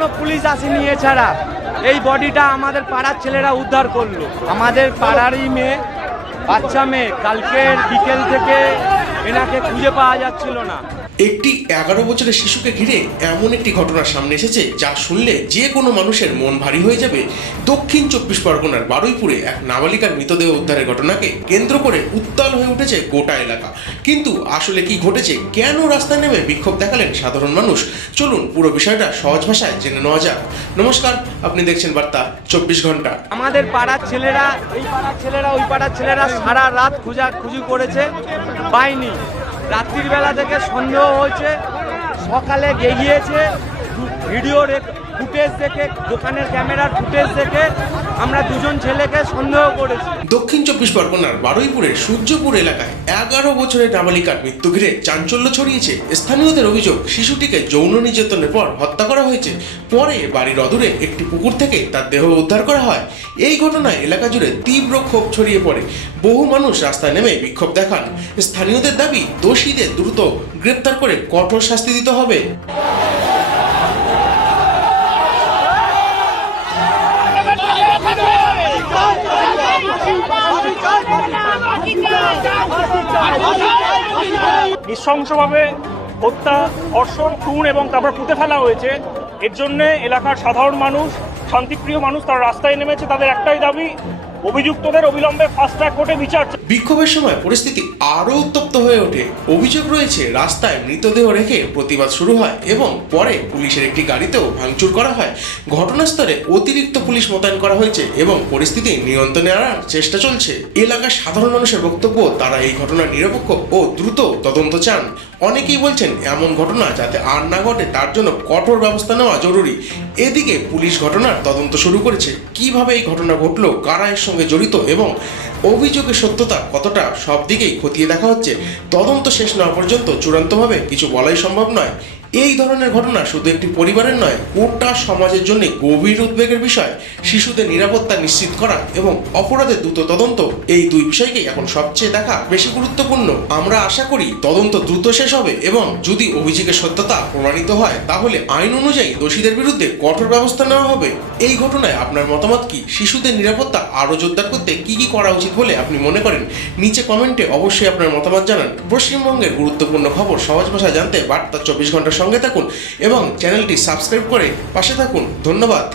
কোনো পুলিশ আসেনি, এছাড়া এই বডিটা আমাদের পাড়ার ছেলেরা উদ্ধার করলো। আমাদের পাড়ারই মেয়ে, বাচ্চা মেয়ে, কালকের বিকেল থেকে এনাকে খুঁজে পাওয়া যাচ্ছিল না। একটি 11 বছরের শিশুকে ঘিরে এমন একটি ঘটনার সামনে এসেছে যা শুনলে যে কোনো মানুষের মন ভারী হয়ে যাবে। দক্ষিণ 24 পরগনার বারুইপুরে এক নাবালিকার মৃতদেহ উদ্ধারের ঘটনাকে কেন্দ্র করে উত্তাল হয়ে উঠেছে গোটা এলাকা। কিন্তু আসলে কি ঘটেছে, কেন রাস্তায় নেমে বিক্ষোভ দেখালেন সাধারণ মানুষ, চলুন পুরো বিষয়টা সহজ ভাষায় জেনে নেওয়া যাক। নমস্কার, আপনি দেখছেন বার্তা 24 ঘন্টা। আমাদের পাড়ার ছেলেরা, এই পাড়ার ছেলেরা, ওই পাড়ার ছেলেরা সারা রাত খুঁজি করেছে, পায়নি। রাত্রির বেলা থেকে সন্দেহ হয়েছে, সকালে গিয়েছে, ভিডিও ফুটেজ দেখে, দোকানের ক্যামেরার ফুটেজ দেখে আমরা দুজন ছেলেকে সন্দেহ করেছি। দক্ষিণ 24 পরগনার বারুইপুরের সূর্যপুর এলাকায় 11 বছরের নাবালিকার মৃত্যু ঘিরে চাঞ্চল্য ছড়িয়েছে। স্থানীয়দের অভিযোগ, শিশুটিকে যৌন নির্যাতনের পর হত্যা করা হয়েছে। পরে বাড়ির অদূরে একটি পুকুর থেকে তার দেহ উদ্ধার করা হয়। এই ঘটনায় এলাকা জুড়ে তীব্র ক্ষোভ ছড়িয়ে পড়ে। বহু মানুষ রাস্তায় নেমে বিক্ষোভ দেখান। স্থানীয়দের দাবি, দোষীদের দ্রুত গ্রেপ্তার করে কঠোর শাস্তি দিতে হবে। নৃশংসভাবে হত্যা, ধর্ষণ, খুন এবং তারপর পুঁতে ফেলা হয়েছে। এর জন্য এলাকার সাধারণ মানুষ, শান্তিপ্রিয় মানুষ তারা রাস্তায় নেমেছে। তাদের একটাই দাবি, অভিযুক্তদের অবিলম্বে ফাস্ট ট্র্যাক কোর্টে বিচার। বিক্ষোভের সময় পরিস্থিতি আরও উত্তপ্ত হয়ে ওঠে। অভিযোগ রয়েছে, রাস্তায় মৃতদেহ রেখে প্রতিবাদ শুরু হয় এবং পরে পুলিশের একটি গাড়িতেও ভাঙচুর করা হয়। ঘটনাস্থলে অতিরিক্ত পুলিশ মোতায়েন করা হয়েছে এবং পরিস্থিতি নিয়ন্ত্রণে আনার চেষ্টা চলছে। এলাকার সাধারণ মানুষের বক্তব্য, তারা এই ঘটনার নিরপেক্ষ ও দ্রুত তদন্ত চান। অনেকেই বলছেন, এমন ঘটনা যাতে আর না ঘটে তার জন্য কঠোর ব্যবস্থা নেওয়া জরুরি। এদিকে পুলিশ ঘটনার তদন্ত শুরু করেছে। কিভাবে এই ঘটনা ঘটলো, কারা এর সঙ্গে জড়িত এবং অভিযোগের সত্যতা কতটা, সব দিকেই খতিয়ে দেখা হচ্ছে। তদন্ত শেষ না হওয়া পর্যন্ত চূড়ান্তভাবে কিছু বলাই সম্ভব নয়। এই ধরনের ঘটনা শুধু একটি পরিবারের নয়, গোটা সমাজের জন্য গভীর উদ্বেগের বিষয়। শিশুদের নিরাপত্তা নিশ্চিত করা এবং অপরাধের দ্রুত তদন্ত, এই দুই বিষয়কেই এখন সবচেয়ে দেখা বেশি গুরুত্বপূর্ণ। আমরা আশা করি তদন্ত দ্রুত শেষ হবে এবং যদি অভিযোগের সত্যতা প্রমাণিত হয় তাহলে আইন অনুযায়ী দোষীদের বিরুদ্ধে কঠোর ব্যবস্থা নেওয়া হবে। এই ঘটনায় আপনার মতামত কি? শিশুদের নিরাপত্তা আরও জোরদার করতে কি কি করা উচিত বলে আপনি মনে করেন? নিচে কমেন্টে অবশ্যই আপনার মতামত জানান। পশ্চিমবঙ্গের গুরুত্বপূর্ণ খবর সহজ ভাষায় জানতে বার্তা 24 ঘন্টার সঙ্গে থাকুন এবং চ্যানেলটি সাবস্ক্রাইব করে পাশে থাকুন। ধন্যবাদ।